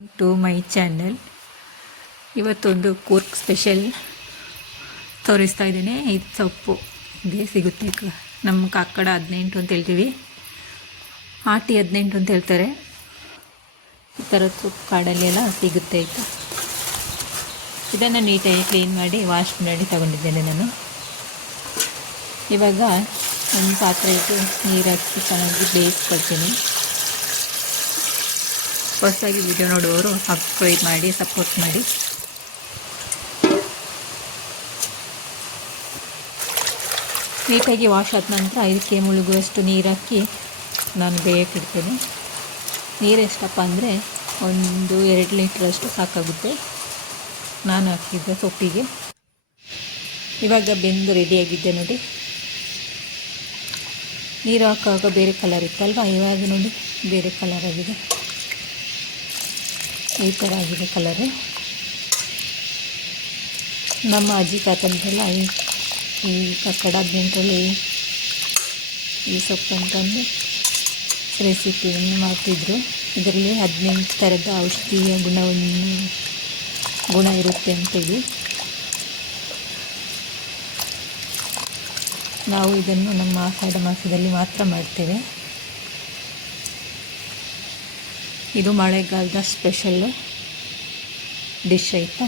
To my channel. ಇವತ್ತೊಂದು Coorg special ತೋರಿಸ್ತಾ ಇದ್ದೀನಿ. ಇದು ಸೊಪ್ಪು ಇದೇ ಸಿಗುತ್ತೆ, ನಮ್ಮ ಕಾಕಡ 18 ಅಂತ ಹೇಳ್ತೀವಿ, ಆಟಿ 18 ಅಂತ ಹೇಳ್ತಾರೆ. ಈ ಥರದ ಸೊಪ್ಪು ಕಾಡಲ್ಲೆಲ್ಲ ಸಿಗುತ್ತೆ. ಆಯಿತಾ, ಇದನ್ನು ನೀಟಾಗಿ ಕ್ಲೀನ್ ಮಾಡಿ ವಾಶ್ ಮಾಡಿ ತಗೊಂಡಿದ್ದೇನೆ ನಾನು. ಇವಾಗ ಒಂದು ಪಾತ್ರೆ ಇಟ್ಟು ನೀರು ಹಾಕಿ ಚೆನ್ನಾಗಿ ಬೇಯಿಸ್ಕೊಳ್ತೀನಿ. ಹೊಸದಾಗಿ ವಿಡಿಯೋ ನೋಡುವವರು ಸಬ್ಸ್ಕ್ರೈಬ್ ಮಾಡಿ, ಸಪೋರ್ಟ್ ಮಾಡಿ. ನೀಟಾಗಿ ವಾಶ್ ಆದ ನಂತರ ಇದಕ್ಕೆ ಮುಳುಗುವಷ್ಟು ನೀರು ಹಾಕಿ ನಾನು ಬೇಯಕ್ಕಿಡ್ತೇನೆ. ನೀರು ಎಷ್ಟಪ್ಪ ಅಂದರೆ 1-2 ಲೀಟ್ರಷ್ಟು ಸಾಕಾಗುತ್ತೆ ನಾನು ಹಾಕಿದ್ದೆ ಸೊಪ್ಪಿಗೆ. ಇವಾಗ ಬೆಂದು ರೆಡಿಯಾಗಿದ್ದೆ ನೋಡಿ. ನೀರು ಹಾಕುವಾಗ ಬೇರೆ ಕಲರ್ ಇತ್ತಲ್ವ, ಇವಾಗ ನೋಡಿ ಬೇರೆ ಕಲರ್ ಆಗಿದೆ. ಈ ಥರ ಆಗಿದೆ ಕಲರು. ನಮ್ಮ ಅಜ್ಜಿ ತಾತಂತೆಲ್ಲ ಈ ಕಾಕಡ 18ರಲ್ಲಿ ಈ ಸೊಪ್ಪಂತಂದು ರೆಸಿಪಿಯನ್ನು ಮಾಡ್ತಿದ್ರು. ಇದರಲ್ಲಿ 18 ಥರದ ಔಷಧೀಯ ಗುಣ ಇರುತ್ತೆ ಅಂತೇಳಿ ನಾವು ಇದನ್ನು ನಮ್ಮ ಆಷಾಢ ಮಾಸದಲ್ಲಿ ಮಾತ್ರ ಮಾಡ್ತೇವೆ. ಇದು ಮಳೆಗಾಲದ ಸ್ಪೆಷಲ್ ಡಿಶ್ ಆಯಿತಾ.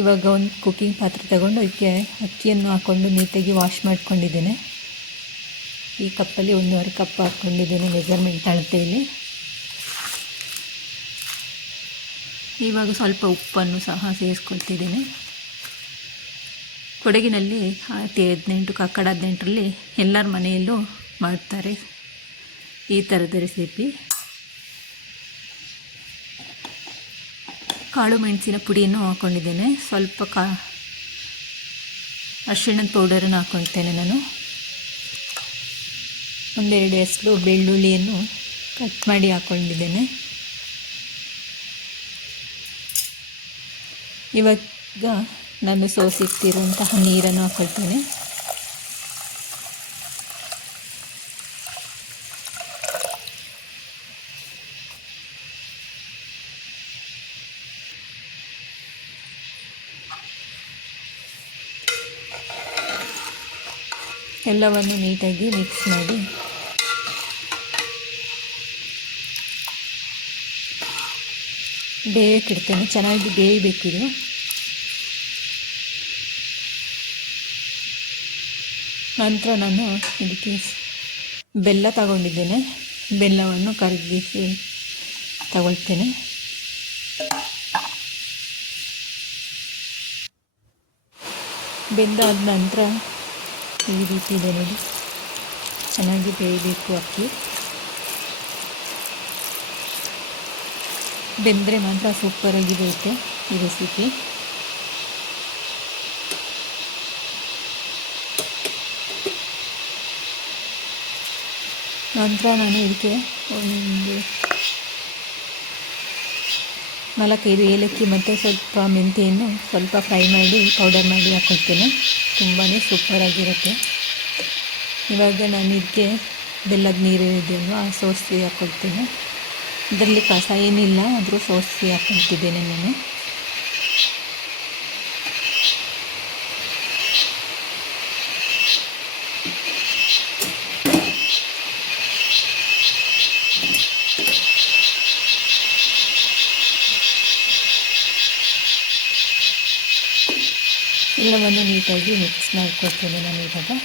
ಇವಾಗ ಒಂದು ಕುಕ್ಕಿಂಗ್ ಪಾತ್ರೆ ತಗೊಂಡು ಅದಕ್ಕೆ ಅಕ್ಕಿಯನ್ನು ಹಾಕ್ಕೊಂಡು ನೀಟಾಗಿ ವಾಶ್ ಮಾಡ್ಕೊಂಡಿದ್ದೇನೆ. ಈ ಕಪ್ಪಲ್ಲಿ 1.5 ಕಪ್ ಹಾಕ್ಕೊಂಡಿದ್ದೇನೆ ಮೆಜರ್ಮೆಂಟ್ ಅಳತೆಯಲ್ಲಿ. ಇವಾಗ ಸ್ವಲ್ಪ ಉಪ್ಪನ್ನು ಸಹ ಸೇರಿಸ್ಕೊಳ್ತಿದ್ದೇನೆ. ಕೊಡಗಿನಲ್ಲಿ ಆಟಿ 18 ಕಾಕಡ 18ರಲ್ಲಿ ಎಲ್ಲರ ಮನೆಯಲ್ಲೂ ಮಾಡ್ತಾರೆ ಈ ಥರದ ರೆಸಿಪಿ. ಕಾಳು ಮೆಣಸಿನ ಪುಡಿಯನ್ನು ಹಾಕ್ಕೊಂಡಿದ್ದೇನೆ. ಸ್ವಲ್ಪ ಅರಿಶಿಣದ ಪೌಡರನ್ನು ಹಾಕ್ಕೊಳ್ತೇನೆ ನಾನು. 1-2 ಎಸಳು ಬೆಳ್ಳುಳ್ಳಿಯನ್ನು ಕಟ್ ಮಾಡಿ ಹಾಕ್ಕೊಂಡಿದ್ದೇನೆ. ಇವಾಗ ನಾನು ಸೋಸಿಟ್ಟಿರುವಂತಹ ನೀರನ್ನು ಹಾಕ್ಕೊಳ್ತೇನೆ. ಎಲ್ಲವನ್ನು ನೀಟಾಗಿ ಮಿಕ್ಸ್ ಮಾಡಿ ಬೇಯಕ್ಕಿಡ್ತೇನೆ. ಚೆನ್ನಾಗಿ ಬೇಯಬೇಕಿದು. ನಂತರ ನಾನು ಇದಕ್ಕೆ ಬೆಲ್ಲ ತಗೊಂಡಿದ್ದೇನೆ. ಬೆಲ್ಲವನ್ನು ಕರಗಿಸಿ ತಗೊಳ್ತೇನೆ. ಬೆಂದಾದ ನಂತರ ಈ ರೀತಿ ಇದೆ ನೋಡಿ, ಚೆನ್ನಾಗಿ ಬೇಯಬೇಕು ಅಕ್ಕಿ. ಬೆಂದರೆ ಮಾತ್ರ ಸೂಪರಾಗಿ ಬೇಯುತ್ತೆ ಈ ರೆಸಿಪಿ. ನಂತರ ನಾನು ಇದಕ್ಕೆ ಒಂದು 4-5 ಏಲಕ್ಕಿ ಮತ್ತು ಸ್ವಲ್ಪ ಮೆಂತ್ಯೆಯನ್ನು ಸ್ವಲ್ಪ ಫ್ರೈ ಮಾಡಿ ಪೌಡರ್ ಮಾಡಿ ಹಾಕ್ಕೊಳ್ತೇನೆ. ತುಂಬಾ ಸೂಪರಾಗಿರುತ್ತೆ. ಇವಾಗ ನಾನು ಇದಕ್ಕೆ ಬೆಲ್ಲದ ನೀರು ಇದೆಯಲ್ವ, ಸೋಸಿ ಹಾಕ್ಕೊಳ್ತೇನೆ. ಇದರಲ್ಲಿ ಕಸ ಏನಿಲ್ಲ, ಆದರೂ ಸೋಸಿ ಹಾಕ್ಕೊಳ್ತಿದ್ದೇನೆ ನಾನು. ಎಲ್ಲವನ್ನು ನೀಟಾಗಿ ಮಿಕ್ಸ್ ಮಾಡ್ಕೊಳ್ತೇನೆ ನಾನು ಇವಾಗ.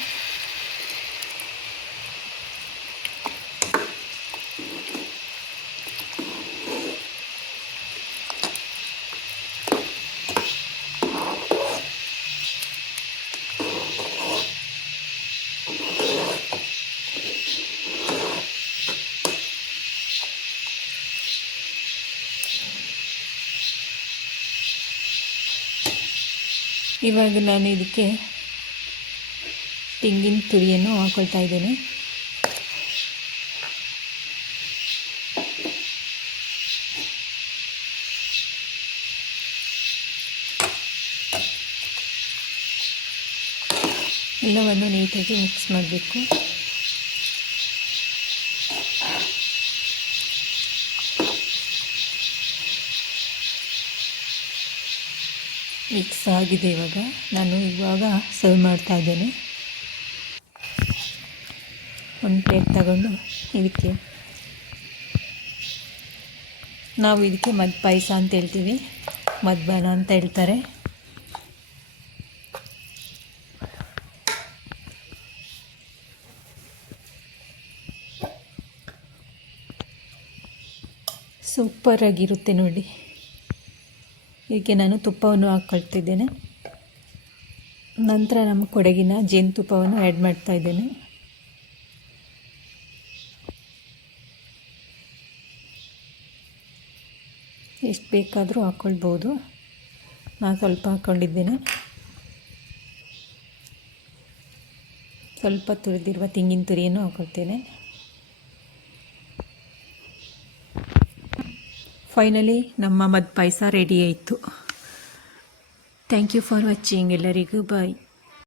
ಇವಾಗ ನಾನು ಇದಕ್ಕೆ ತೆಂಗಿನ ತುರಿಯನ್ನು ಹಾಕ್ಕೊಳ್ತಾ ಇದ್ದೇನೆ. ಎಲ್ಲವನ್ನು ನೀಟಾಗಿ ಮಿಕ್ಸ್ ಮಾಡಬೇಕು. ಮಿಕ್ಸ್ ಆಗಿದೆ. ಇವಾಗ ಸರ್ವ್ ಮಾಡ್ತಾ ಇದ್ದೇನೆ. ಒಂದು ಪ್ಲೇಟ್ ತಗೊಂಡು ನಾವು ಇದಕ್ಕೆ ಮದ್ ಪಾಯಸ ಅಂತ ಹೇಳ್ತೀವಿ, ಮದ್ಬಾನ ಅಂತ ಹೇಳ್ತಾರೆ. ಸೂಪರಾಗಿರುತ್ತೆ ನೋಡಿ. ಇದಕ್ಕೆ ನಾನು ತುಪ್ಪವನ್ನು ಹಾಕ್ಕೊಳ್ತಿದ್ದೇನೆ. ನಂತರ ನಮ್ಮ ಕೊಡಗಿನ ಜೇನುತುಪ್ಪವನ್ನು ಆ್ಯಡ್ ಮಾಡ್ತಾ ಇದ್ದೇನೆ. ಎಷ್ಟು ಬೇಕಾದರೂ ಹಾಕ್ಕೊಳ್ಬೋದು. ನಾನು ಸ್ವಲ್ಪ ಹಾಕ್ಕೊಂಡಿದ್ದೇನೆ. ಸ್ವಲ್ಪ ತುರಿದಿರುವ ತೆಂಗಿನ ತುರಿಯನ್ನು ಹಾಕ್ಕೊಳ್ತೇನೆ. ಫೈನಲಿ ನಮ್ಮ ಮದ್ ಪಾಯಸ ರೆಡಿ ಆಯಿತು. Thank you for watching. ಎಲ್ಲರಿಗೂ ಬಾಯ್.